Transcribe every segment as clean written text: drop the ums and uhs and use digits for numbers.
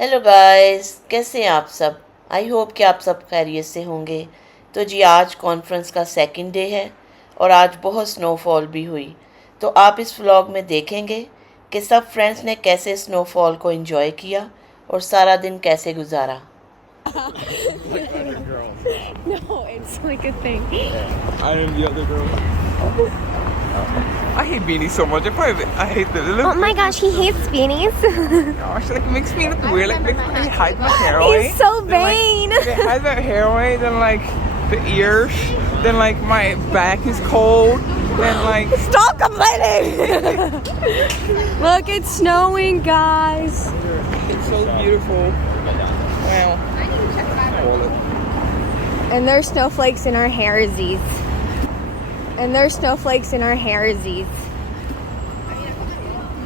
Hello guys, कैसे हैं आप सब। आई होप कि आप सब खैरियत से होंगे। तो जी आज कॉन्फ्रेंस का सेकंड डे है और आज बहुत स्नोफॉल भी हुई। तो आप इस व्लॉग में देखेंगे कि सब फ्रेंड्स ने कैसे स्नोफॉल को एंजॉय किया और सारा दिन कैसे गुजारा। Like other girls. No, it's like a thing. I am the other girl. I hate beanies so much. I hate them. Oh my gosh, he hates beanies. Gosh, like it makes me look weird. Like makes me hide my hair away. He's so Then, vain. Like, it hides my hair away. Then like the ears. Then like my back is cold. Then like Stop complaining. Look, it's snowing, guys. it's so beautiful. Wow. And there's snowflakes in our hairsies. And there's snowflakes in our hairsies.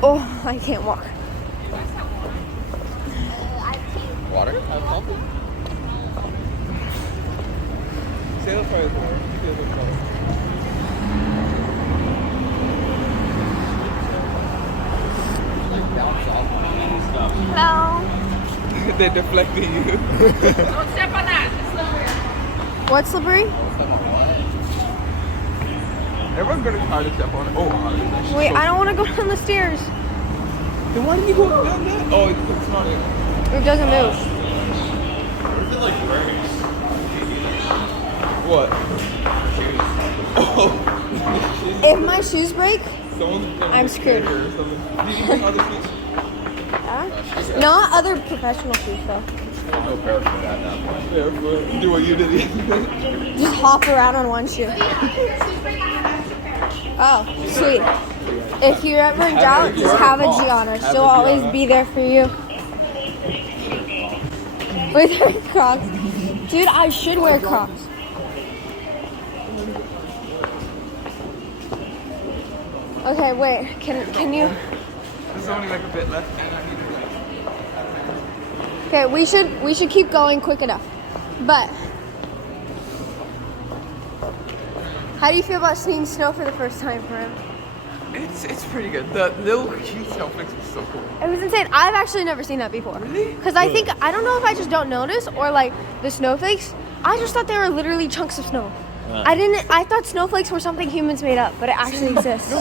Oh, I can't walk. Water? Have coffee? Say the fire. Hello. They're deflecting you. Don't step on that. It's slippery. What's slippery? Everyone's gonna try to step on it. Oh, Wait, I don't want to go down the stairs. Then why didn't you go down there? Oh, it's not it. It doesn't move. What? Oh. If my shoes break, Someone's gonna I'm get screwed. hurt or something. Do you bring other shoes? not other professional shoes though. Barefoot. Do what you did. Just hop around on one shoe. Oh, sweet. If you're ever in doubt, just have a G on her. She'll always be there for you. With her Crocs. Dude, I should wear Crocs. Okay, wait. Can you? There's only like a bit left. Okay, we should keep going quick enough. But how do you feel about seeing snow for the first time for him? It's pretty good. The little cheese snowflakes was so cool. It was insane. I've actually never seen that before. Really? Because I don't know if I just don't notice or like the snowflakes. I just thought they were literally chunks of snow. I thought snowflakes were something humans made up, but it actually exists.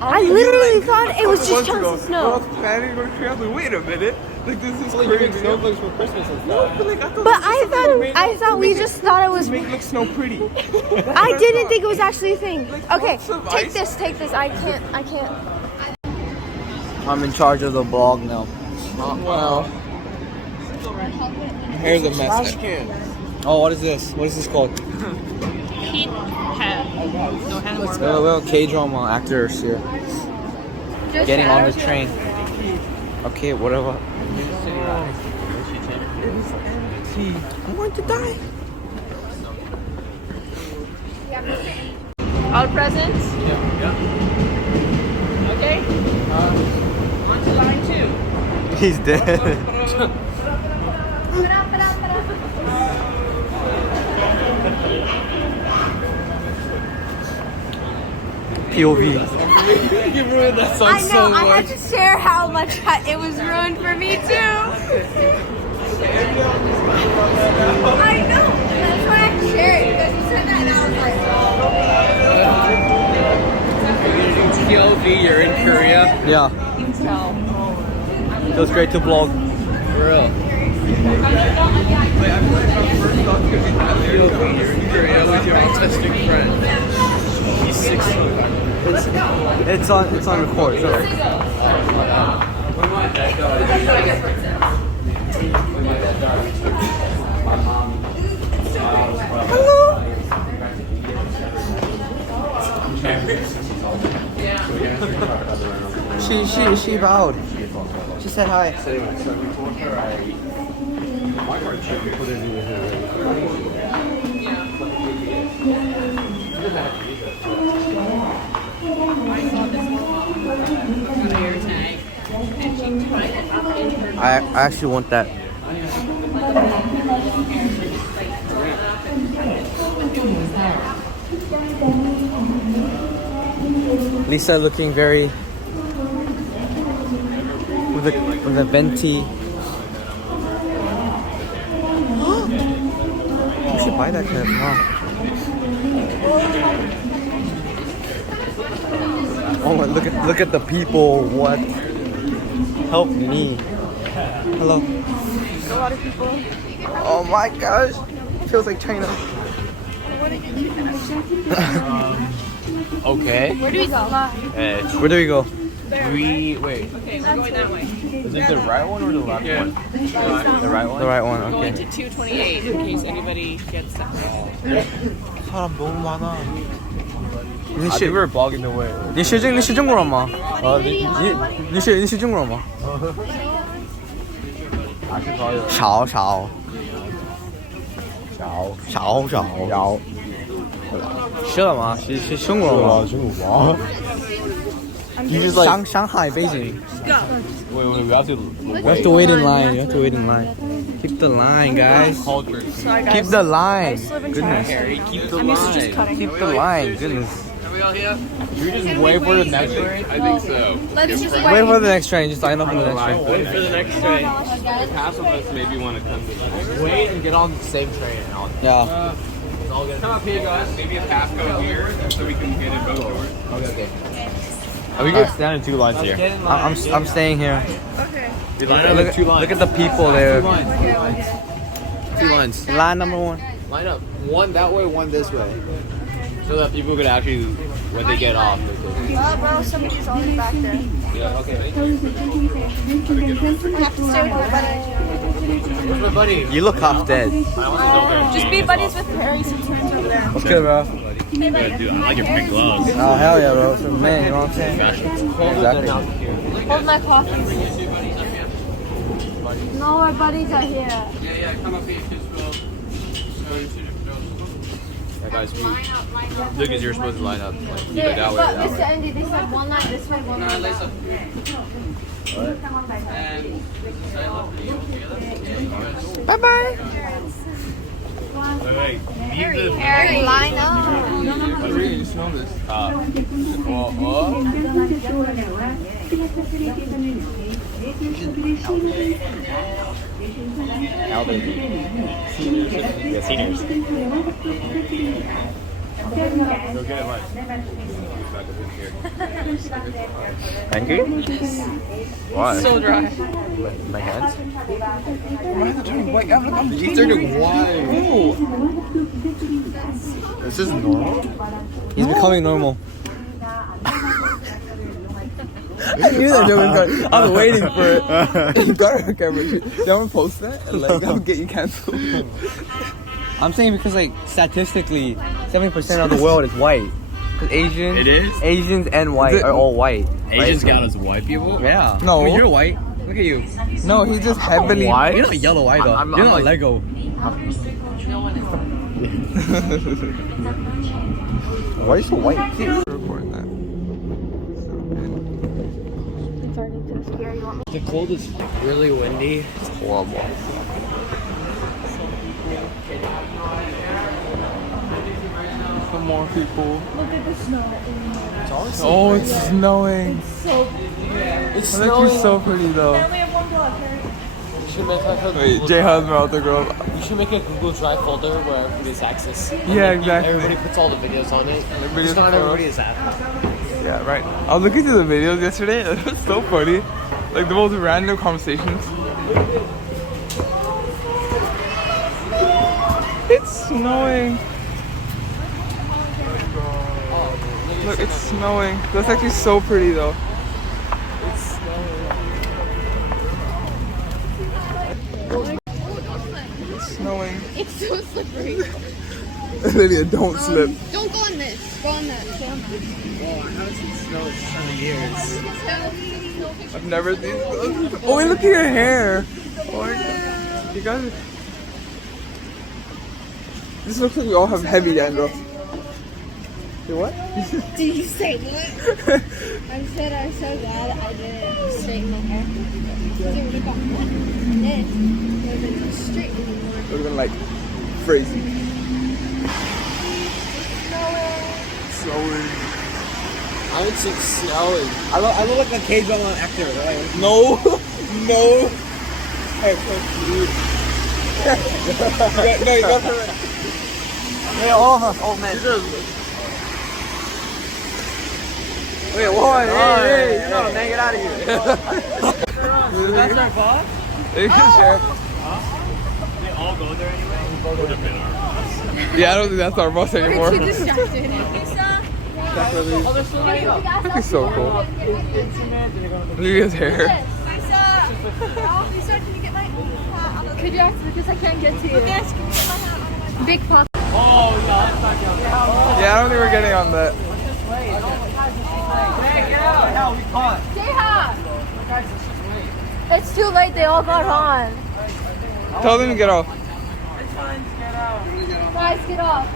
I literally thought it was just chunks of I snow. was planning to go travel. Wait a minute. Like this is crazy. Snowflakes for Christmas and stuff. But like But I thought we just thought it was. to make it look snow pretty. I didn't think it was actually a thing. Okay, lots of take ice. this. I can't. I'm in charge of the vlog now. Wow. Here's a mess. Oh, what is this? What is this called? Heat have no hand warmer. Well, K-drama actors here. Getting on the train. Okay, whatever. I'm going to die. All presents? Yeah. Okay. On to line 2. He's dead. POV. You ruined that song I know. I had to share how much it was ruined for me too. I know. That's why I had to share it because you said that, and I was like, POV, you're in Korea? Yeah. Feels great to vlog. For real. POV, you're in Korea with your autistic friend. He's 16. It's on record. So. She bowed. She said hi. I actually want that. Lisa looking very with a venti should buy that clip, huh? Oh my, look at the people. What? Help me. Hello. A lot of people. Oh my gosh. Feels like China. Okay. Where do we go? Where do we go? Wait. Okay, we're going that way. Is it the right one or the left one? The right one? The right one, We're going okay. to 228 in case anybody gets that. 사람 너무 많아. I think we're blocking the way. 你学中国了吗？你学中国了吗？少。学了吗？学中国了吗？中国吗？You just like Shanghai, Beijing. Wait, we have to. You have to wait in line. Keep the line, guys. Sorry, guys. Keep the line. live in Goodness. Keep the I'm used to just cutting. Keep the line. Goodness. Should we just wait for the next train? I think so. Let's just Wait for the next train. Just line up for the next train. Wait for the next train. Half of us maybe want to come to the wait and get on the same train. And all. Yeah. Come up here, guys. Maybe a pass go here so we can get it both over. Okay. We can stand in two lines here. I'm staying here. Okay. Look at the people there. Two lines. Line number 1. Line up. One that way, one this way. So that people could actually, when they get off, they can. Bro, somebody's always back there. Yeah, okay. I have to stay with my buddy. Where's my buddy? You look half dead. Just be buddies with Harry since he's over there. What's good, bro? Dude, I like your pink gloves. Oh hell yeah, bro. It's a man. You know what I'm saying? Exactly. Hold my coffee. No, our buddies are here. Yeah, come up here. Yeah, guys, Lucas, you're supposed to line up. Like, either that way or that Mr. way. Andy, they said one line this way, one line that way. Bye bye. Harry, line up. I really just know this. Yeah, seniors. Go get it, Mike. Angry? Why? So dry. My hands? He's turning white. This is normal? He's becoming normal. I knew that joke was coming. I was waiting for it. You got our camera. Someone post that and like I'll get you canceled. I'm saying because like statistically 70% of the world is white. Cause Asians, It is? Asians and white are all white. Asians right? count as white people? Yeah. No. I mean, you're white. Look at you. No, he just heavily. Why? You're not yellow white though. I'm you're not like- Lego. Why are you so white? Recording that. The cold is really windy. It's horrible. Some more people. Look at the snow. Oh, it's snowing. It's It looks so pretty though. We have one block, Harry. You should make like a Wait, Google Jay has about the girl. You should make a Google Drive folder where everybody's access. Yeah, exactly. Everybody puts all the videos on it. videos Just not for everybody us. is at. Yeah, right. I was looking through the videos yesterday. It was so funny. Like the most random conversations. It's snowing. Look, it's snowing. That's actually so pretty though. It's snowing. It's so slippery. Lydia, don't slip. Don't go on this. Go on that. Stay on that. I've never seen those. Oh, wait, look at your hair. Oh my God. You guys. This looks like we all have heavy dandruff. Say what? Did you say what? I said I'm so glad I didn't straighten my hair. Because it would have gotten wet. And then it would have been straight anymore. It would have been like crazy. Snowing. I would say snowing. I look like a K-drama actor. Right? No. No. Hey, No, you got Wait, all of us, old men. Wait, what? Hey, you know, man, get out of here. That's our boss? They all go there anyway. Yeah, I don't think that's our bus anymore. Too distracted. He's so cool. Look at his hair. Lisa, can you get my hat? Could you ask because I can't get to you? Yes, can you get my hat? Big pop. Yeah, I don't think we're getting on that. Say hi. It's too late. They all got on. Tell them to get off. Guys, get off.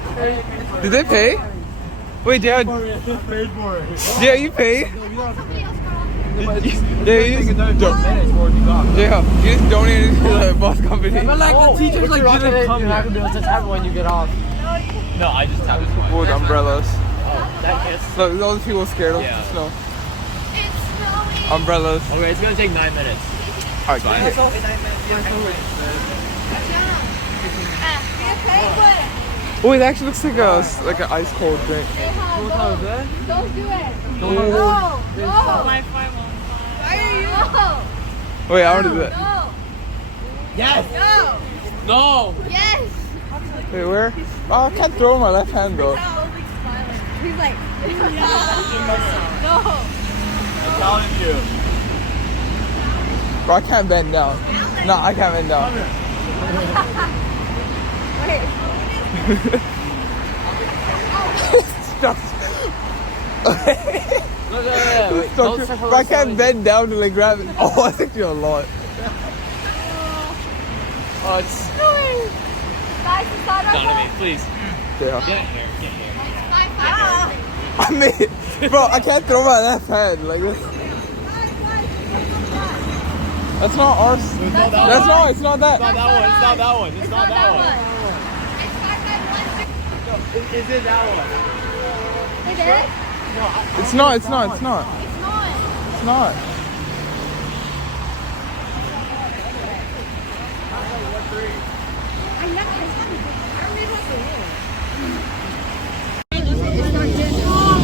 Did they pay? Wait, Dad. Yeah, you pay? Yeah, you just donated to the bus company. But like the teachers like didn't come. You're not gonna be able to tap it when you get off. No, I just tapped his With umbrellas. That kiss. Look, those people scared of Yeah. snow. It's snowing. Umbrellas. Okay, it's gonna take 9 minutes. Alright, Be a penguin. oh, it actually looks like an ice cold drink. Don't do it. No. Why are you? No. Wait, I want to do that. No. Yes. No. No! Yes. Wait, where? Oh, I can't throw my left hand though. He's like, no. I'm telling you. Bro, I can't bend down. No, I can't bend down. Stuck. Stuck. But I can't bend down to like grab it. Oh, I think you're a lot. Oh, it's Guys, it's not our down to me, fault. please. Yeah. Get here, get here. I mean, bro, I can't throw my left hand like this. That's not ours. That's not. It's not that. It's not that one, it's not that one, it's not that one. Is it that one? It is? It's not. It's not. It's not. It's not. It's not.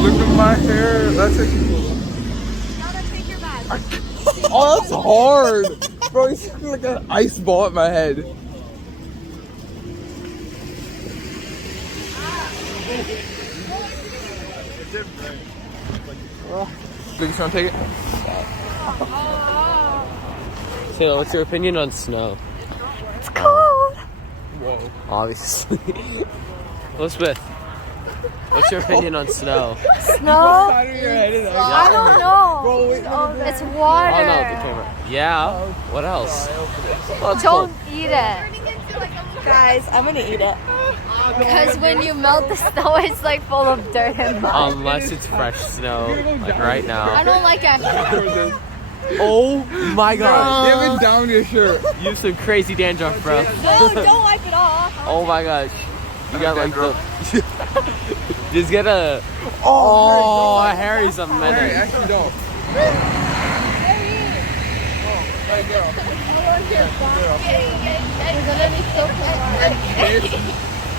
Look at my hair. That's it. Now take your bag. Oh, that's hard. Bro, he's like an ice ball at my head. Lucas, you want to take it? So, what's your opinion on snow? It's cold. Whoa. Obviously. Elizabeth, what's your opinion on snow? Snow? Side of your head is ice. I don't know. Bro, wait, It's Oh no, the water. camera. Yeah. What else? Well, it's Don't cold. eat it. Guys, I'm gonna eat it. Because when you melt the snow, it's like full of dirt and mud. Unless it's fresh snow, like right I now. don't like it. Oh my god. You have it down your shirt. You have some crazy dandruff, bro. No, don't wipe it off. Oh my gosh. You got like the... Just get a... Oh, Harry's a Hey, menace. actually don't.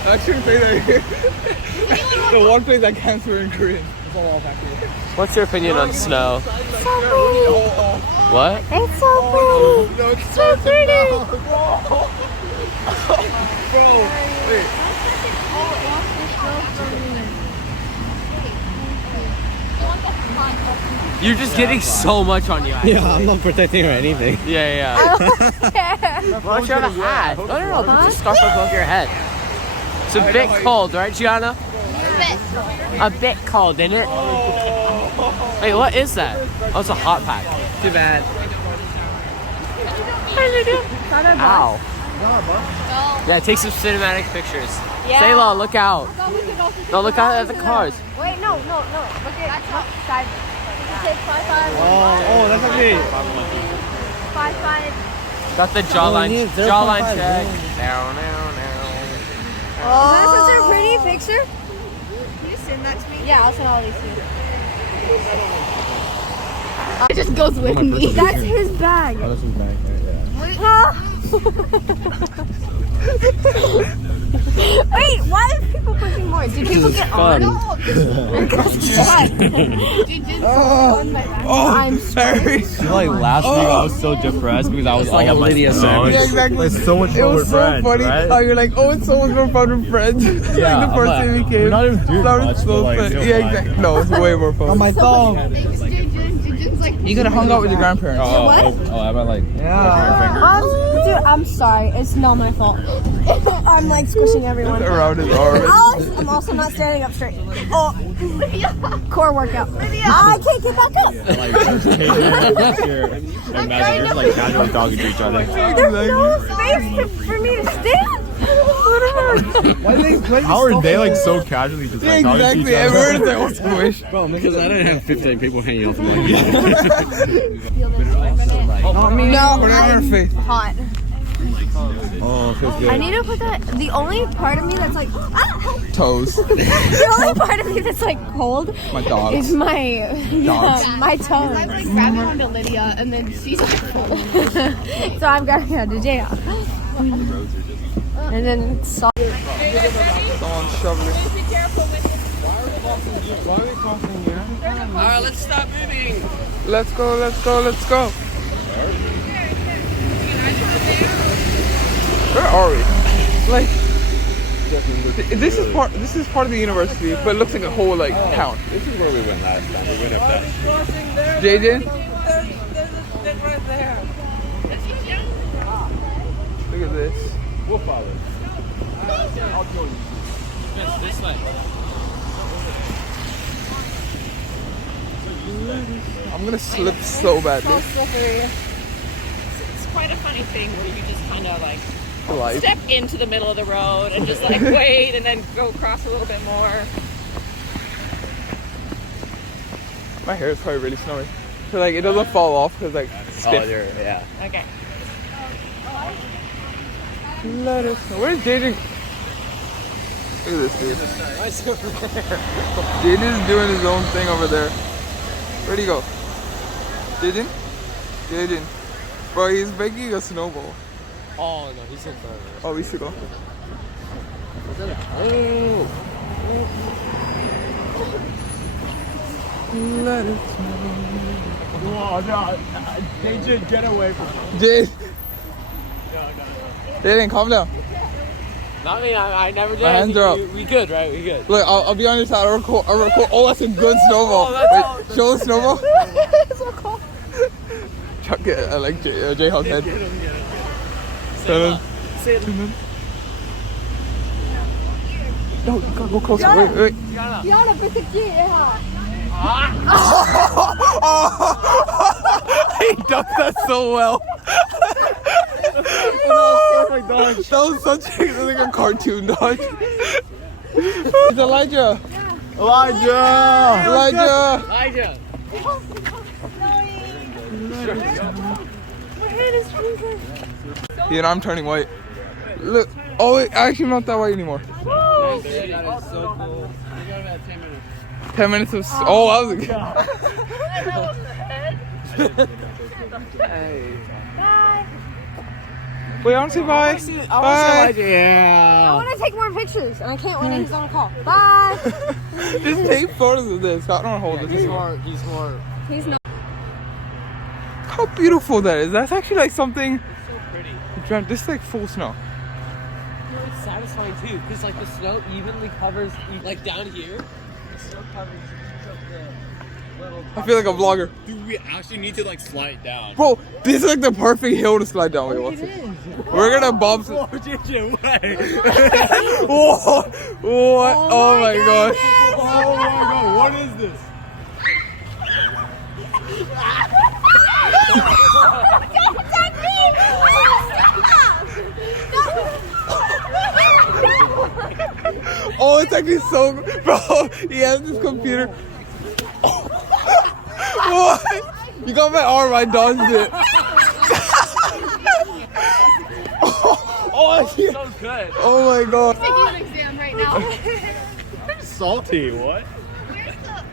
I shouldn't say that here. The one place I can't swear in Korean. It's all back here. What's your opinion on snow? What? It's so pretty. No, it's So pretty. Bro, wait. You're just getting so much on you. Yeah, I'm not protecting or anything. Yeah. Why don't you have a hat? No. Put the scarf above your head. It's a bit cold, right, Gianna? A bit cold, isn't it? Wait, what is that? Oh, it's a hot pack. Too bad. Ow. Yeah, take some cinematic pictures. Sayla, look out. No, look out at the cars. Wait, no. Look at that side. You said 5'5". Oh, that's okay. 5'5". Got the jawline check. Oh. This is a pretty picture. Can you send that to me? Yeah, I'll send all these to you. It just goes with me. That's his bag. Oh, that's his bag. Wait, why do people put Wait, did people get on? I'm Sorry. Like last week, I was so depressed because I was all on my phone. Yeah, exactly. It's so much It fun was with so friends, funny right? how you're like, oh, it's so much more fun with friends. Yeah, like the first I'm day we like, came. we're not even doing Sounded much, so but, like, fun. still Yeah, fun. exactly. No, it's way more fun. On my phone. You could have hung out with your grandparents. Oh, I meant like Dude, I'm sorry. It's not my fault. I'm like squishing everyone. Around his arm. I'm also not standing up straight. Oh, core workout. I can't get back up. like imagine just like casually talking to each other. There's no space for me to stand. How are they like so casually just like talking to Exactly. each other? Everyone's like, oh, squish. Bro, because I didn't have 15 people hanging out. Not me. No, Put it on her face. Hot. Oh, feels good. I need to put that. The only part of me that's like, Toes. the only part of me that's like cold My dog. is my my toes. I'm like grabbing onto Lydia and then she's like, So I'm grabbing onto Jaya. And then salt. Someone's shoveling. Alright, let's stop moving. Let's go, let's go, let's go. Where are we? Like, this is part of the university, but it looks like a whole like town. This is where we went last time. We went up there. JJ, Right there. look at this. We'll follow. I'll join you. This way. I'm gonna slip so badly. It's quite a funny thing where you just kind of like Life. step into the middle of the road and just like wait and then go across a little bit more. My hair is probably really snowy. So like it doesn't fall off because like stiff. Yeah. Okay. Let us know. Where's JJ? Look at this dude. JJ's doing his own thing over there. Where'd he go? JJ? JJ. Bro, he's making a snowball. Oh no, he's so far. Oh, we should go. Let it snow. Oh no, JJ, get away from me. Jade. Jaden, calm down. Not me, I never did. My hands are up. We good, right? We good. Look, I'll be on your side. I'll record. Oh, that's a good snowball. Wait, show the snowball. It's so cold. Chuck it. I like J-Hawk's head. Get him. 7. Say it. No, you gotta go closer. Wait. Yana, but the kid, He does that so well. That was such like a cartoon dodge. It's Elijah. Elijah. You know, I'm turning white. Look. Oh, wait, actually, I'm not that white anymore. That is so cool. We got about 10 minutes. 10 minutes of. Oh, that was a. Wait, I want to say bye. Bye. I want to take more pictures, and I can't when he's on a call. Bye. Just take photos of this. I don't hold this. He's smart. He's not. How beautiful that is. That's actually like something. It's so pretty. This is like full snow. It's satisfying too, because like the snow evenly covers, like down here, the snow covers the little. I feel like a vlogger. Dude, we actually need to like slide down. Bro, this is like the perfect hill to slide down. Wait, what's it? We're gonna bump. Oh, JJ, wait. Whoa! What? Oh my gosh! Oh my god, what is this? Oh, it's actually so. Bro, he has this computer. What? You got my arm, I dodged it. Oh, I see. So good. Oh my god. taking an exam right now. Salty, what? Where's the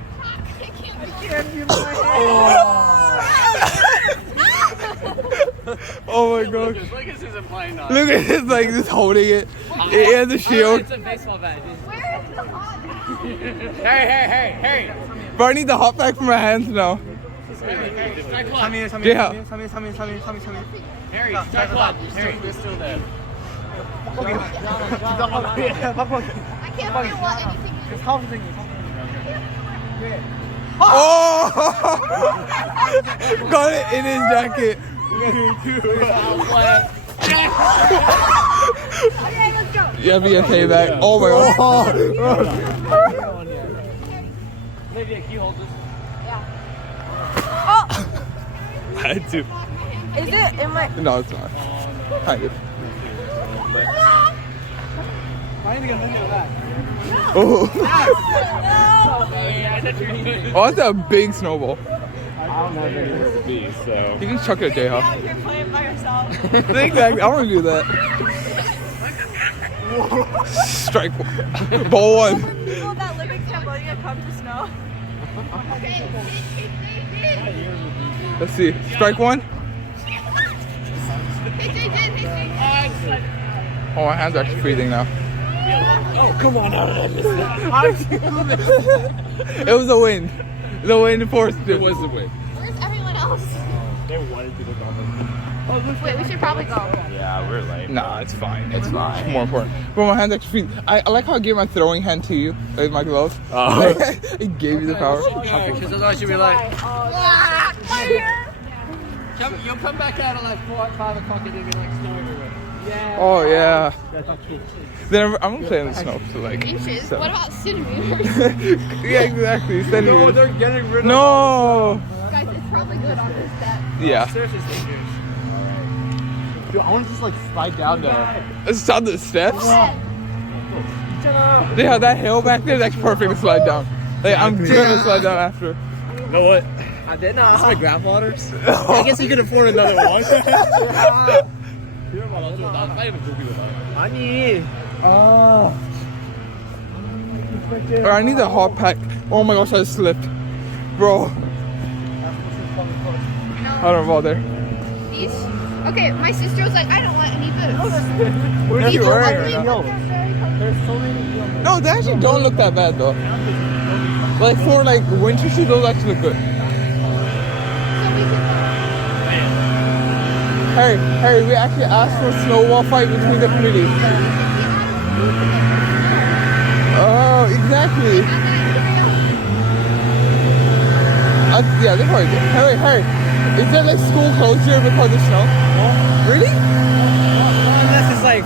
Oh my gosh. Look at this implying not. Look at this, like, just holding it. It has a shield. It's a baseball bat. Where is the Hey! But I need the hot pack for my hands now. Harry, strike club. Yeah. Harry, strike club. Harry, we're still there. I can't feel what anything is. Oh! Got it in his jacket. Okay, let's go. Yeah, be a payback. Oh my god. Olivia, can you hold this? I had to. Is it in my? No, it's not. Kind of. Oh. Oh, that's a big snowball. I don't know if anywhere to be, so. You can chuck it at J-Hop. You're playing by yourself. Exactly. I want to do that. Strike one. Ball one. People that live in Cambodia come to snow. Let's see. Strike one. Oh, my hands are actually freezing now. Oh, come on out of this. It was the wind. The wind forced it. It was the wind. Where's everyone else? They wanted to go golfing. Wait, we should probably go. Yeah, we're late. Nah, it's fine. It's fine. More important. But my hands actually freeze. I like how I gave my throwing hand to you with my glove. Oh. It gave you the power. Because otherwise you'll be like, you'll come back out at like 4 or 5 o'clock and you'll be like snow everywhere. Yeah. Oh yeah. Then I'm gonna play in the snow for like. Inches? So. What about centimeters? Yeah, exactly. No, Centimeters. they're getting rid of No. Guys, it's probably good on this step. Yeah. Seriously, dangerous. Dude, I want to just like slide down there. It's on the steps. Yeah, that hill back there, that's perfect to slide down. Like, I'm gonna slide down after. You know what? I did not. That's my grandfather's. I guess you could afford another one. 아니. Or I need a hot pack. Oh my gosh, I slipped. Bro. I don't know about there. These? Okay, my sister was like, I don't want any boots. What are you wearing right now? There's so many deals. No, they actually don't look that bad though. Like for like winter shoes, those actually look good. Harry, we actually asked for a snowball fight between the committees. Oh, exactly. Yeah, they're probably good. Harry, is there like school closed here because of snow? Really? Unless it's like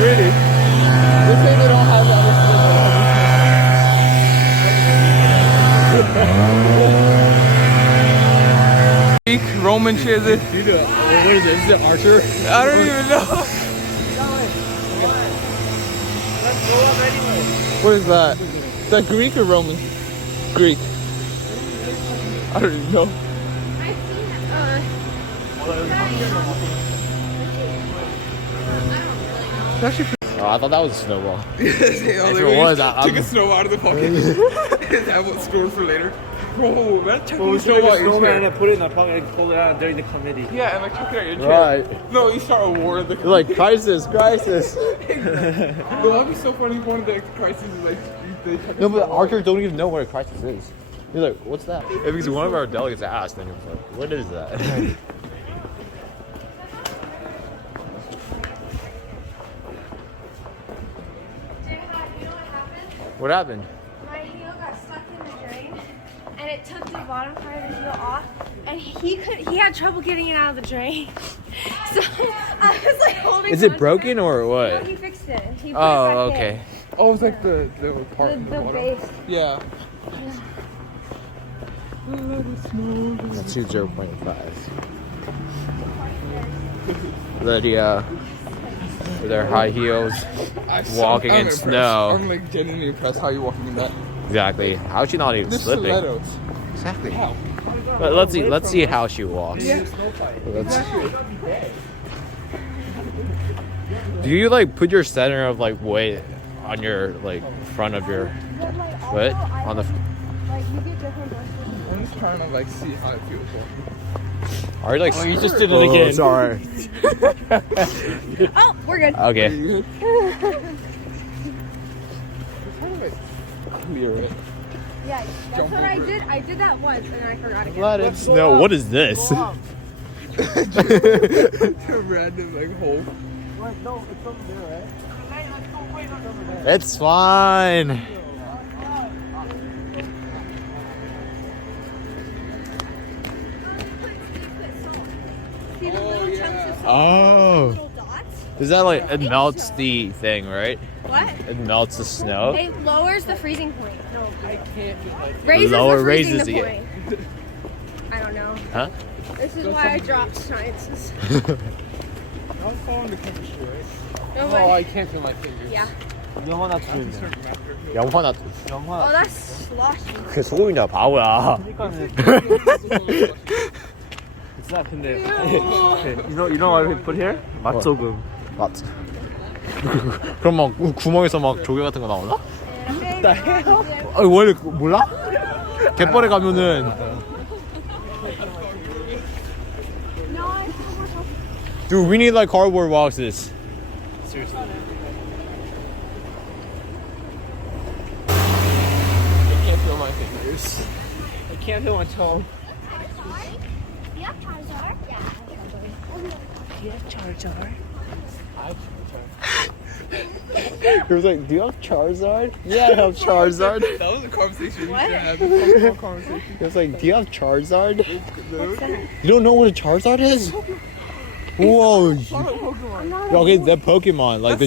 Really? They say they don't have that much snow. Greek, Roman shit is it? Dude, what is it? Is it Archer? I don't even know. What is that? Is that Greek or Roman? Greek. I don't even know. It's actually Oh, I thought that was a snowball. If it was, took a snow out of the pocket. Have it stored for later. Bro, man, chuck the snow out your chair. and put it in the pocket and pull it out during the committee. Yeah, and like chuck it out your chair. Right. No, you start a war in the You're like, crisis. That would be so funny if one of the crises is like they chuck No, but Archer don't even know what a crisis is. You're like, what's that? If because one of our delegates asked, then you're like, what is that? What happened? My heel got stuck in the drain, and it took the bottom part of the heel off, and he had trouble getting it out of the drain. So I was like holding. Is it broken or what? No, he fixed it. And he put it Oh, back okay. Oh, it's like the part in the The bottom. base. Yeah. Let's do 0.5. Lydia, with their high heels, walking I'm in impressed. snow. I'm like genuinely impressed how you're walking in that. Exactly. How's she not even They're slipping? stilettos. Exactly. How? But let's see how she walks. Yeah. Do you like put your center of like weight on your like front of your foot on the? Like you get different brushes. I'm just trying to like see how it feels. Are you like? Oh, you just did it again. Sorry. Oh, we're good. Okay. It's kind of like clear it. Yeah, that's what I did. I did that once and I forgot again. Let it snow. What is this? It's a random like hole. No, it's over there, right? Hey, let's go wait over there. It's fine. See the little chunks of salt? Oh. Little dots? Is that like, it melts the thing, right? What? It melts the snow? It lowers the freezing point. No, I can't do that. raises Lower the freezing raises the it. point. I don't know. Huh? This is why I dropped sciences. I'm following the chemistry, right? No Oh, way. I can't feel my fingers. Yeah. 영화 나 Oh, that's sloshy. 그게 소금이냐 바보야. It's not 근데. You know what we put here? 맛소금. 맛. 그럼 막 구멍에서 막 조개 같은 거 나오나? 원래 몰라? 갯벌에 가면은 Dude, we need like cardboard boxes. Seriously. I can't feel my fingers. I can't feel my toe. You have Charizard? Yeah. Do you have Charizard? I have It was like, do you have Charizard? Yeah, I have Charizard. That was a conversation we What? should have. A conversation. It was like, do you have Charizard? You don't know what a Charizard is? Whoa. Okay, that Pokemon, like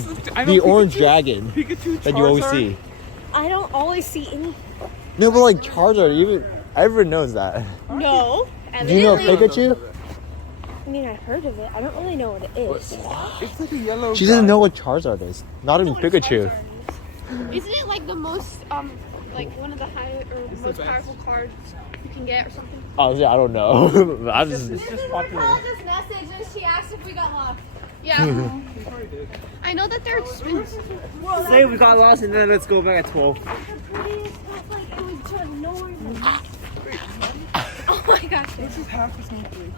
the orange dragon Pikachu, that you always Charizard? see. I don't always see any. No, but like Charizard, everyone knows that. No. Do you know Evidently. Pikachu? I mean, I heard of it. I don't really know what it is. It's like a yellow. She doesn't know what Charizard is. Not even Pikachu. Isn't it like the most, like one of the high or the most powerful cards you can get or something? Honestly, I don't know. I just, It's just popular. This message and she asked if we got lost. Yeah. I know that they're expensive. Say we got lost and then let's go back at 12. Oh my gosh. This is half the snowflake.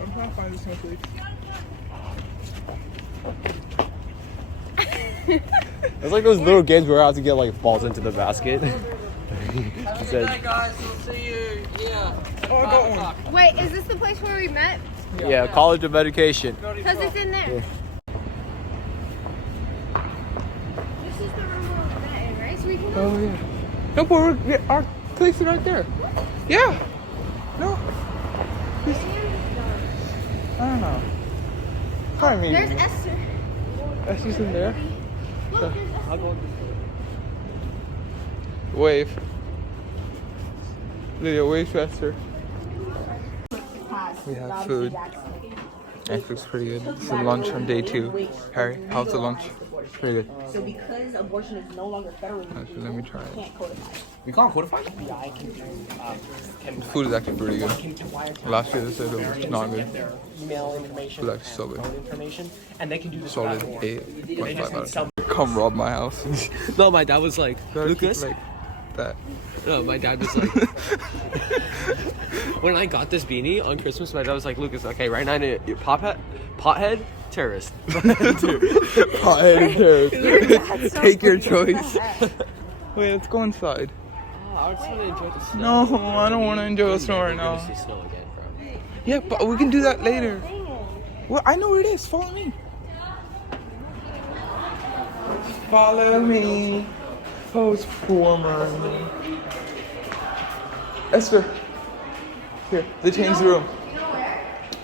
I'm trying to find the snowflake. it's like those little games where I have to get like balls into the basket. She said, guys. We'll see you. Yeah. Oh, I got one. Wait, is this the place where we met? yeah, College of Education. Because it's in there. Yeah. This is the room where we met in, right? So we can Oh yeah. No, but our place is right there. Yeah. No. I don't know. Hi, maybe. There's Esther. Esther's in there. Look, there's Esther. Wave. Lydia, wave to Esther. We have food. It looks pretty good. This is lunch on day 2. Harry, how's the lunch? Pretty good. So because abortion is no longer federally Actually, let me try it. can't codify. We can't codify? Yeah, I can do The food is actually pretty good. Last year they said it was not good. Email information. It's actually so good. Phone information. And they can do this. Solid without- 8.5 out of 10. Come rob my house. No, my dad was like, Gotta keep Lucas. like that. No, my dad was like, when I got this beanie on Christmas, my dad was like, Lucas, okay, right now you're pothead, terrorist. Pothead terrorist. Take your choice. Wait, let's go inside. I just want to enjoy the snow. No, I don't want to enjoy the snow right now. See snow again, bro. Yeah, but we can do that later. Well, I know where it is. Follow me. Follow me. Pose for me. Esther. Here, they changed the room.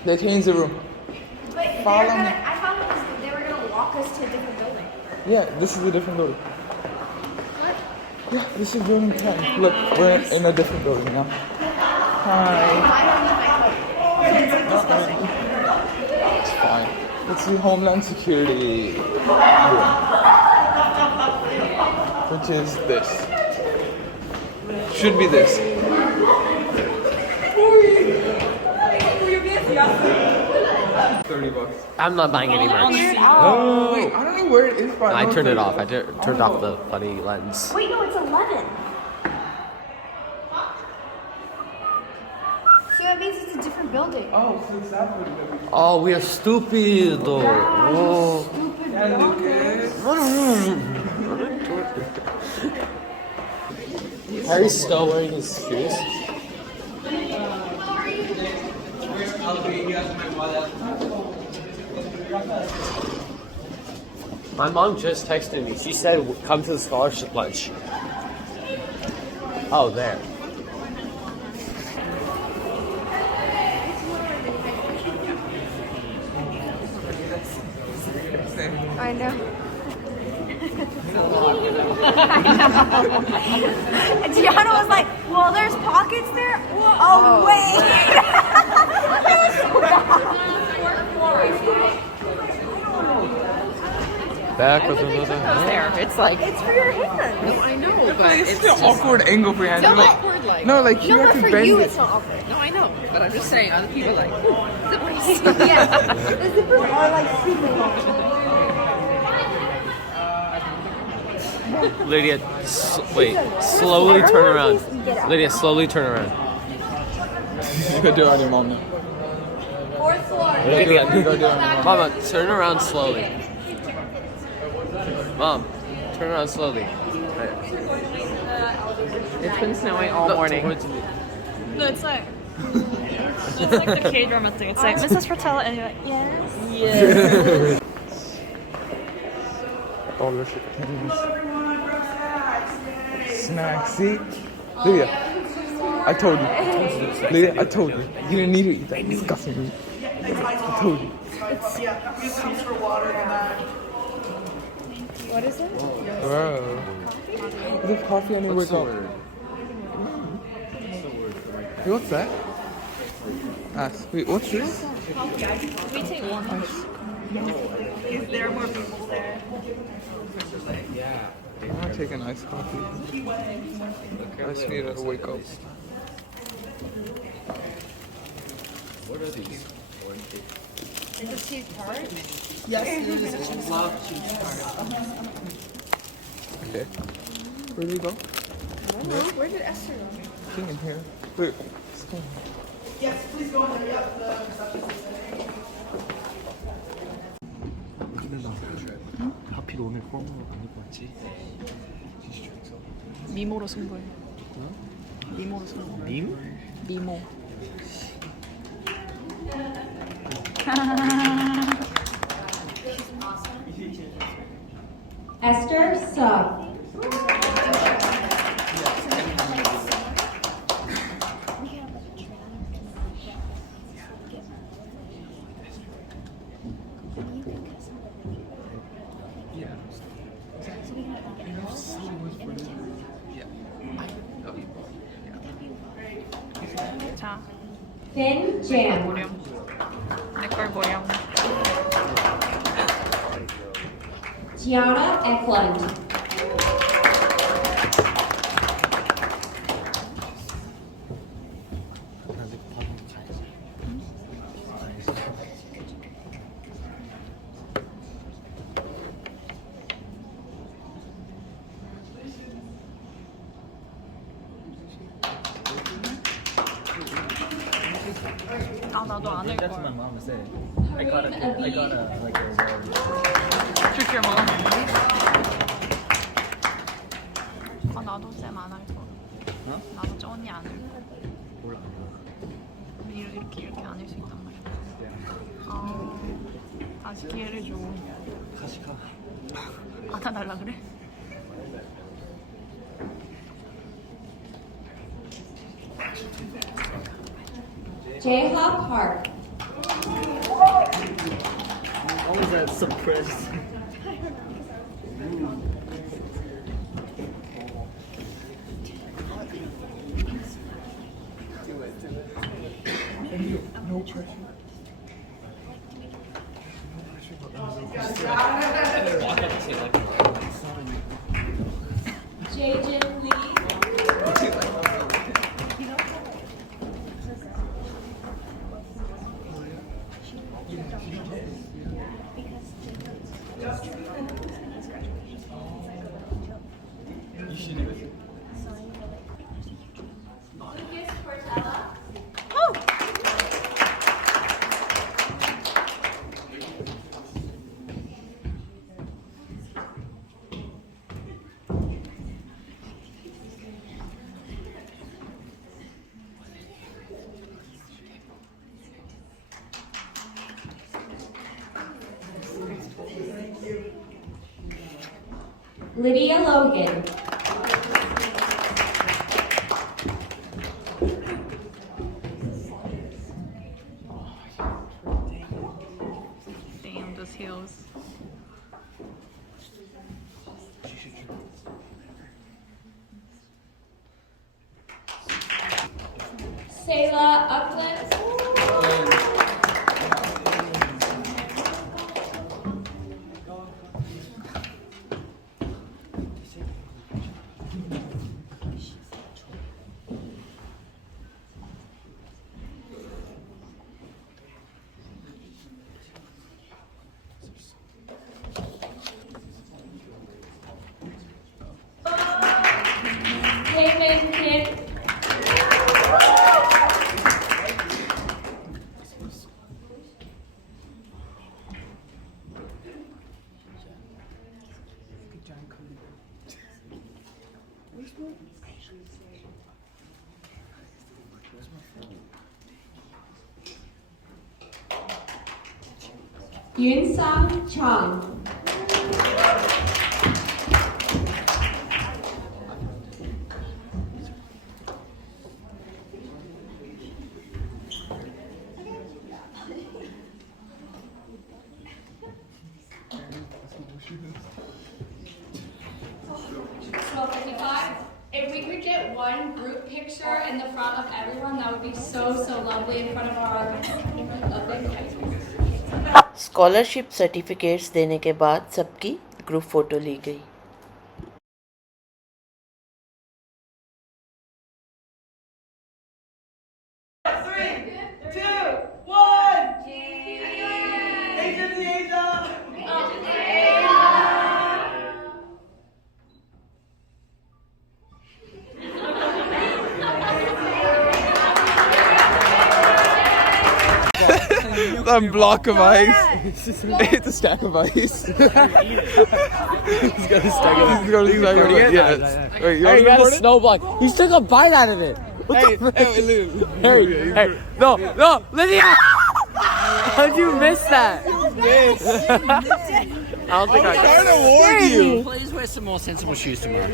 They changed the room. But Follow me. I thought they were going to walk us to a different building. Yeah, this is a different building. Yeah, this is building 10. Look, we're in a different building now. Hi. It's fine. It's the Homeland Security room. Which is this. Should be this. $30. I'm not buying any merch. Oh, wait, I don't know where it is, but I know turned it's it off. I $30. turned off the funny lens. Wait, no, it's 11. So that means it's a different building. Oh, so it's that building. Oh, we are stupid. Yeah, Lucas. Harry's still wearing his shoes. My mom just texted me. She said, come to the scholarship lunch. Oh, there. I know. Gianna was like, well, there's pockets there. Oh, wait. Back with another. There. It's like. It's for your hand. No, I know, but It's an awkward angle for your hand. so Like, awkward. Like. no, like you No, have but to for bend you, it. it's not awkward. No, I know, but I'm just saying. Other people are like. Yes. The zippers are like super long. Lydia, wait. Slowly turn around. Lydia, slowly turn around. You could do it on your mom now. Fourth floor. Lydia, You gotta do it on your mom. Mama, turn around slowly. Mom, turn around slowly. It's been snowing all morning. Towards me. No, it's like the K-drama thing. It's like Mrs. Fratello, and you're like, yes. Oh, Noshi. Snack. See, Lydia. I told you. Lydia, I told you. You didn't need to eat that disgusting meat. I told you. What is it? Bro. Is it coffee on your wake up? Hey, what's that? Ask. Wait, what's this? We take one. Is there more people there? I want to take an iced coffee. I just need to wake up. What are these? Is it cheese tart? Yes, it is. Love cheese tarts. Okay. Where do we go? Where did Esther go? I think in here. Wait. Let's go. 하필 오늘 форм으로 안 입고 왔지? 미모로 승부해. 미모로 승부. 밈? 미모. Esther Sub. 자, Finn Jam. 모령. 내걸 모령. Gianna Eklund. 아, 나도 안 할 거야. I got a like 줄게 먹어. 아, 나도 쌤 안 할 거야. 나도 저 언니 안 할 거야. 몰라. 이렇게 안 할 수 있단 말이야. 아, 다시 기회를 줘. 다시 가. 받아달라 그래? Jayhawk Park. Always that suppressed. No pressure. Jaejin Lee. Lydia Logan. Damn, those heels. Sayla Upland. Caitlin Kim. Yun Sam Chong. If we could get one group picture in the front of everyone, that would be so lovely in front of our scholarship certificates देने के बाद सबकी group photo ली गई। That block of ice. It's a stack of ice. He's got a stack of ice. He's got a stack of ice. Yes. Wait, you Hey, got a recording? snow block. He took a bite out of it. What the frick? Hey, no, Lydia! How'd you miss that? Miss. I don't think I trying to warn you. Please wear some more sensible shoes tomorrow.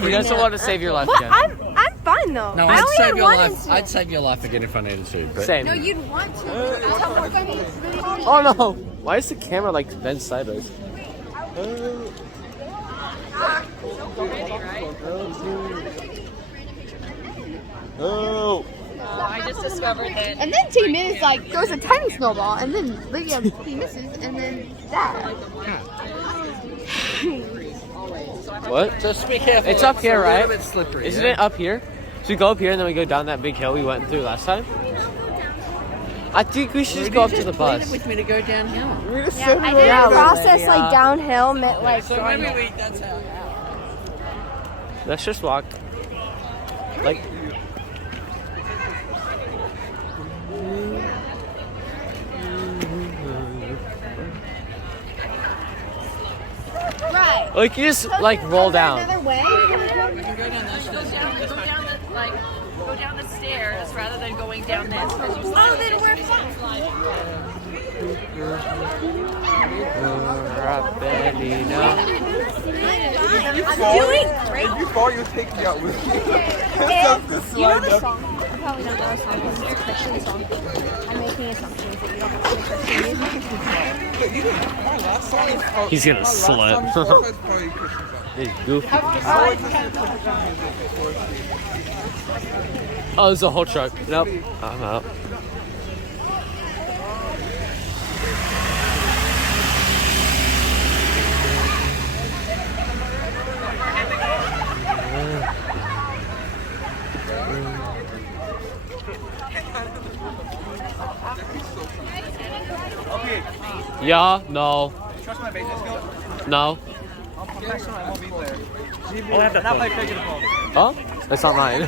He doesn't want to save your life What? again. I'm fine though. No, I I'd only save had your one life. incident. I'd save your life again if I needed to. But No, you'd want to. Oh no! Why is the camera like bent sideways? Oh. I just discovered that. And then Team is like throws a tiny snowball, and then Lydia he misses, and then that. What? Just be careful. It's up here, a little right? bit slippery. Isn't it up here? So we go up here and then we go down that big hill we went through last time? I think we should just go up to the bus. With me to go downhill. Yeah, I didn't process like downhill meant like. So maybe that's how. Let's just walk. Like. Right. Like you just like roll down. Another way. Go down the stairs rather than going down this. Oh, then we're fine. I'm doing great. If you fall, you'll take me out with you. You know the song? You probably don't know the song because it's a Christian song. I'm making assumptions that you don't have to make Christian music. He's gonna slip. He's goofy. Oh, there's a whole truck. Nope. I'm out. Yeah, no. Trust my business skills? No. I'm professional MLB player. Oh, I have that And I phone. play pickleball. Oh? That's not mine.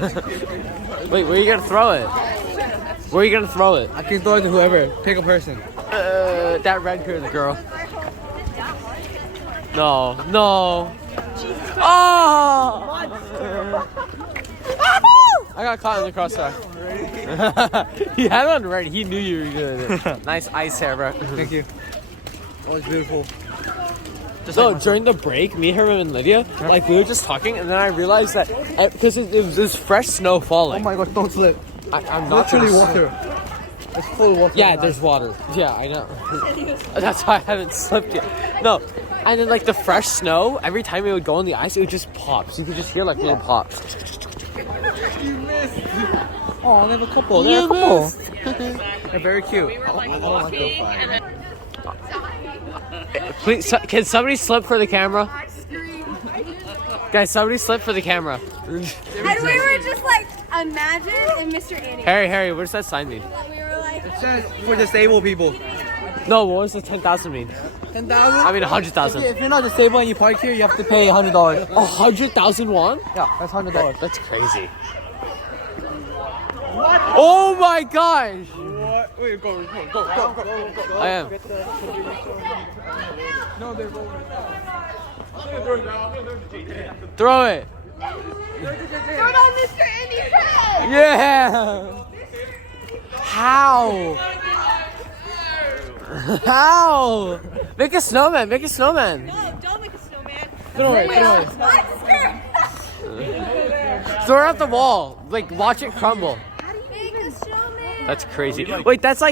Wait, where are you gonna throw it? Where are you gonna throw it? I can throw it to whoever. Pick a person. That red girl. No. No. Oh! I got caught in the crossfire. He had it on red. He knew you were good. Nice ice hair, bro. Thank you. Oh, it's beautiful. So during the break, me, her, and Lydia, like we were just talking, and then I realized that because it was fresh snow falling. Oh my gosh, don't slip. I'm not Literally gonna water. It's full of water. Yeah, there's water. Yeah, I know. That's why I haven't slipped yet. No, and then like the fresh snow, every time it would go on the ice, it would just pop. So you could just hear like little pops. You missed. Oh, they have a couple. They have a couple. They're very cute. Please, can somebody slip for the camera? Guys, somebody slip for the camera. And we were just like, imagine and Mr. Annie. Harry, what does that sign mean? We were like, It says for disabled people. No, what does the 10,000 mean? 10,000? I mean 100,000. If you're not disabled and you park here, you have to pay $100. 100,000 won? Yeah, that's $100. That's crazy. Oh my gosh! What? Wait, go. I am. No, they're rolling. Throw it. throw it on Mr. Annie's head. Yeah. How? How? Make a snowman. Make a snowman. No, don't make a snowman. Throw it. Throw it at the wall. Like watch it crumble. Make a snowman. That's crazy. Wait, that's.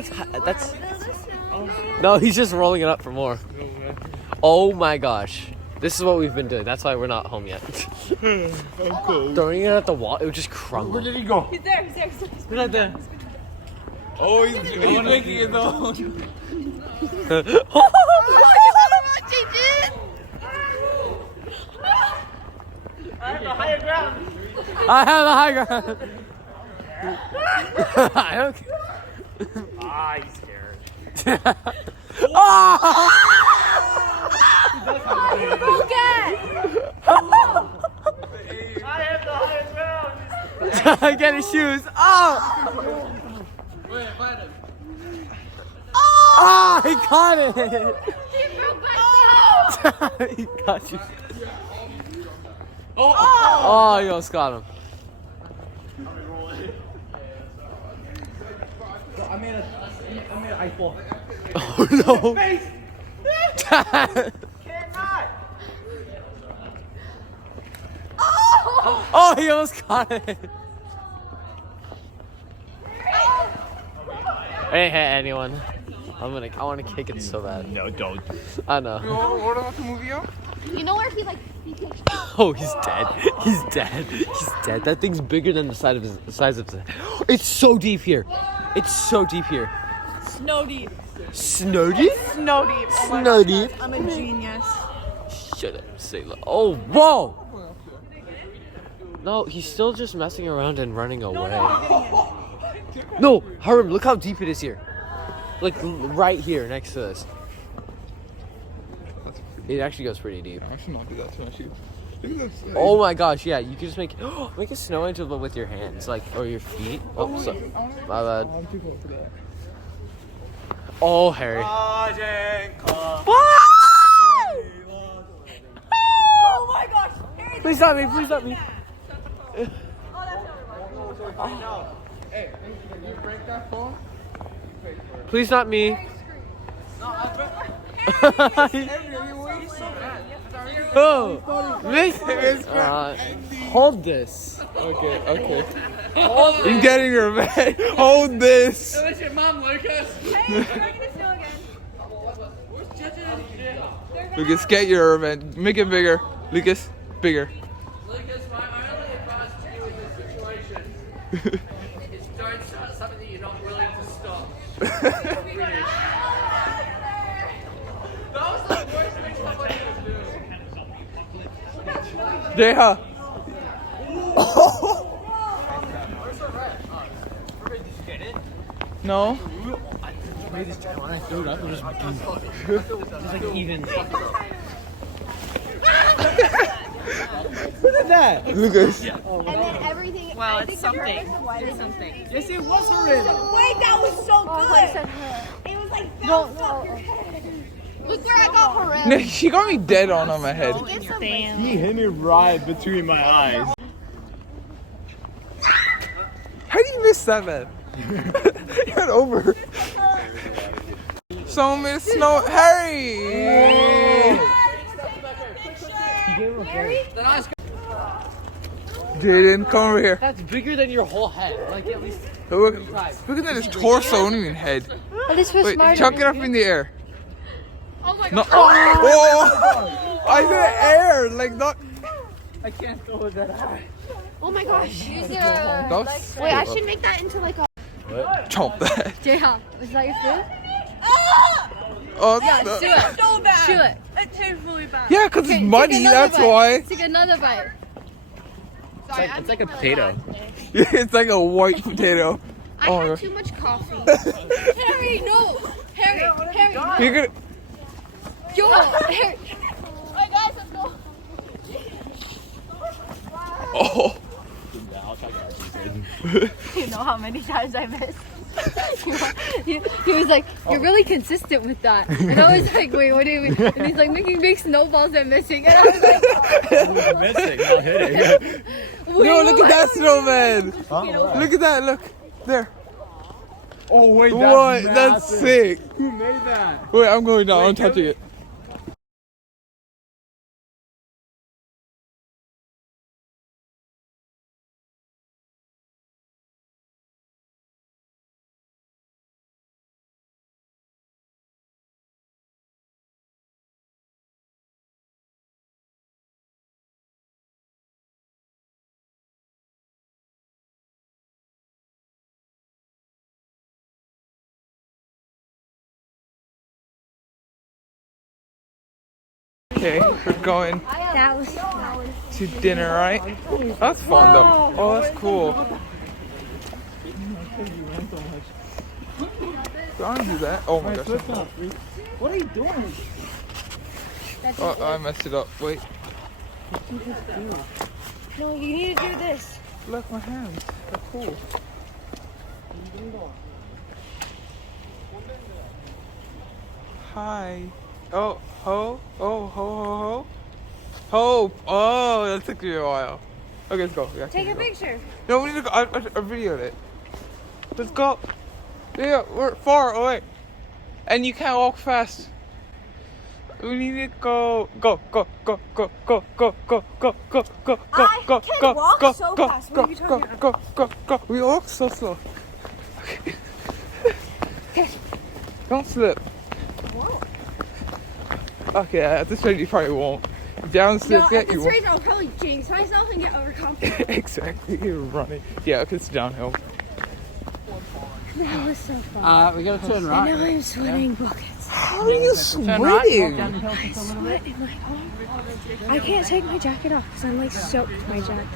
No, he's just rolling it up for more. Oh my gosh. This is what we've been doing. That's why we're not home yet. I'm cold. Throwing it at the wall, it would just crumble. Where did he go? He's there. He's right there. Oh, he's making it though. I have the higher ground. I have the high ground. I don't care. He's scared. Oh! I have the higher ground. Get his shoes. Oh! Wait, find him. Oh, he caught it. He got you. Oh, you almost got him. I made an ice ball. Oh no. Oh, he almost caught it. I didn't hit anyone. I want to kick it so bad. No, don't. I know. What about the movie? You know where he takes Oh, he's dead. He's dead. He's dead. That thing's bigger than the size of his head. It's so deep here. It's so deep here. Snow deep. Snow deep? Snow deep. Oh my Snow gosh, deep. I'm a genius. Shut up, Sailor. Oh, whoa! No, he's still just messing around and running away. No, Harim, look how deep it is here. Like right here next to this. It actually goes pretty deep. I should not do that to my shoes. Oh my gosh, yeah, you can just make a snow angel but with your hands, like, or your feet. Oh, so, my bad. I'm too cold for that. Oh, Harry. Oh my gosh. Harry, Please not me, please not me. Hey, can you break that phone? Please not me. Oh, hold this. Okay. I'm getting your man. Hold this. That's your mom, Lucas. Hey, we're gonna snow again. Lucas, get your revenge. Make it bigger. Lucas, bigger. Lucas, my only advice to you in this situation is don't start something that you're not willing to stop. That was the worst thing somebody could do. Deha. No. When I threw it up, it was like even. Who did that? Lucas. And then everything. Well, I it's think something. It's something. Yes, it was Harim. Wait, that was so good. It was like bounced off your head. Look where I got Harim. Nick, she got me dead on my head. He hit me right between my eyes. How do you miss that, man? You're over. So Miss Snow, Harry. Jaden, come over here. That's bigger than your whole head. Like at least. Look at his torso, not even head. Wait, chuck it up in the air. Oh my No. god. Oh! I said air, like not. I can't go with that high. Oh my gosh. Use your That's Wait, I should make that into like a. chomp that. Jayha, was that your food? Oh, Yeah, no. chew it. So bad. Chew it. It tastes really bad. Yeah, cause it's muddy. That's why. Take another bite. It's like a potato. It's like a white potato. I Oh my had gosh. too much coffee. Harry, no. Harry, Harry. You're gonna. Yo, Harry. Alright guys, let's go. Oh. You know how many times I missed? He was like, you're really consistent with that. And I was like, wait, what do you mean? And he's like, making big snowballs and missing. And I was like, Missing, not hitting. No, look at that snowman. Look at that. Look there. Oh wait, What? That's sick. Who made that? Wait, I'm going down. I'm touching it. Okay, we're going that was to dinner, right? That's fun though. Oh, that's cool. Don't do that. Oh my gosh. What are you doing? Oh, I messed it up. Wait. No, you need to do this. Look, my hands. They're cool. Hi. Oh, ho. Oh, ho, ho, ho. Hope. Oh, that took me a while. Okay, let's go. Yeah, Take a go. picture. No, we need to go. I videoed it. Let's go. Yeah, we're far away. And you can't walk fast. We need to go. Go, go, go, go, go, go, go, go, go, go, go, I go, can go, walk go, so go, fast. go, What are you go, talking go, go, go. We walk so slow. Don't slip. Okay, at this rate you probably won't. Downstairs, No, yeah, at you this won't. rate, I'll probably jinx myself and get overconfident. Exactly, you're running. Yeah, okay, it's downhill. That was so fun. We gotta turn And right. now I'm sweating buckets. How are you sweating? I sweat in my arm. I can't take my jacket off because I'm like soaked to my jacket.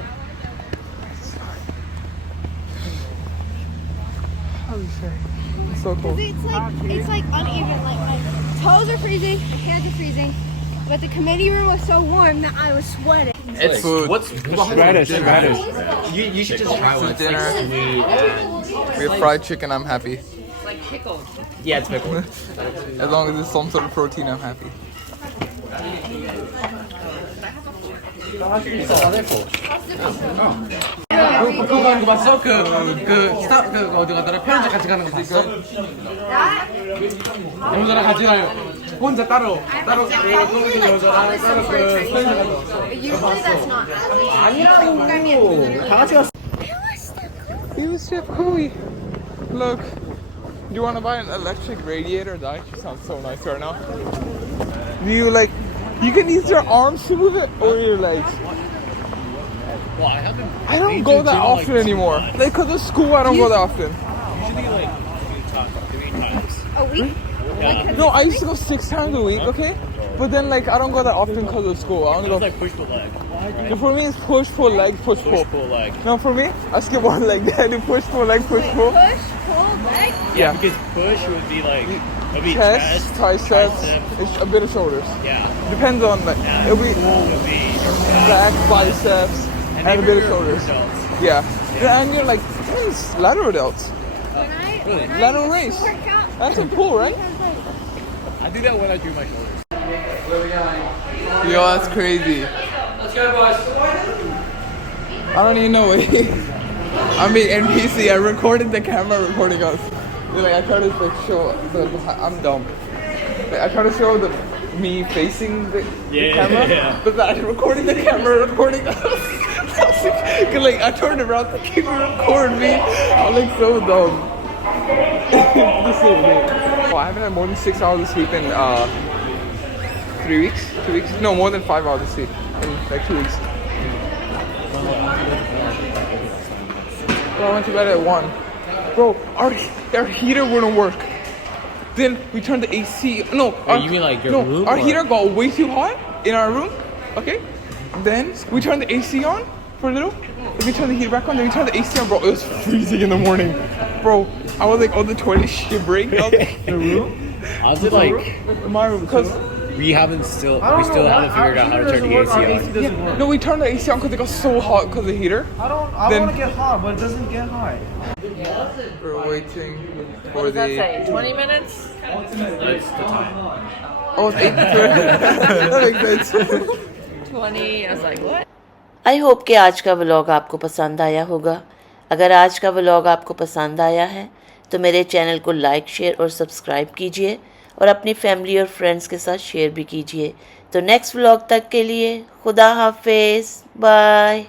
It's so cool. It's like uneven. Like my toes are freezing, my hands are freezing, but the committee room was so warm that I was sweating. It's food. Radish. You should just try one. It's like Dinner. sweet and We have fried chicken, I'm happy. yeah, it's pickled. As long as it's some sort of protein, I'm happy. 그거 봤어? 스타 어디 가더라? 편의점 같이 가는 거 봤어? 여자랑 같이 가요. 혼자 따로 여자랑 따로 그 편의점 갔다 왔어. Usually that's not. 아니라고. 다 같이 갔어. It was so cool. Look, do you want to buy an electric radiator? That actually sounds so nice right now. Do you like, you can use your arms to move it or your legs? Well, I haven't. I don't go that often anymore. Like, because of school, I don't go that often. Usually like 3 times. A week? No, I used to go 6 times a week, okay? But then, like, I don't go that often because of school. I only It's go. like push pull leg. And for me, it's push, pull, leg, push, pull. Push pull leg. No, for me, I skip one leg. I do push, pull, leg, push, pull. Push, pull, leg. Yeah. Because push would be like Chest, triceps, it's a bit of shoulders. Yeah. Depends on, like, it'll be Pull would be back, biceps, and a bit of shoulders. Yeah. And you're like, lateral delts. Really? Lateral raise. That's a pull, right? I do that when I do my shoulders. Yo, that's crazy. Let's go, boys. I don't even know what I'm being NPC. I recorded the camera recording us. Like, I tried to like show, but I'm dumb. I try to show me facing the camera, but then I'm recording the camera, recording us. Cause like I turned around thinking record me. I'm like so dumb. Oh, I haven't had more than 6 hours of sleep in 3 weeks, 2 weeks. No, more than 5 hours of sleep in like 2 weeks. Bro, I went to bed at 1. Bro, our heater wouldn't work. Then we turned the AC. No, you mean like your room? Our or? heater got way too hot in our room. Okay. Then we turned the AC on for a little. Then we turned the heater back on. Then we turned the AC on, bro. It was freezing in the morning, bro. I was like on the toilet shivering. I was like, The room? I was like, my room, because we still haven't figured out how to turn the AC on. no, we turned the AC on because it got so hot because of the heater. I want to get hot, but it doesn't get hot. We're waiting for What does that say? 20 minutes? That's the time. Oh, it's 8 That makes sense. 20. I was like, what? I hope कि आज का vlog आपको पसंद आया होगा। अगर आज का व्लॉग आपको पसंद आया है तो मेरे चैनल को लाइक, शेयर और सब्सक्राइब कीजिए और अपनी फैमिली और फ्रेंड्स के साथ शेयर भी कीजिए। तो नेक्स्ट व्लॉग तक के लिए खुदा हाफिज़, बाय।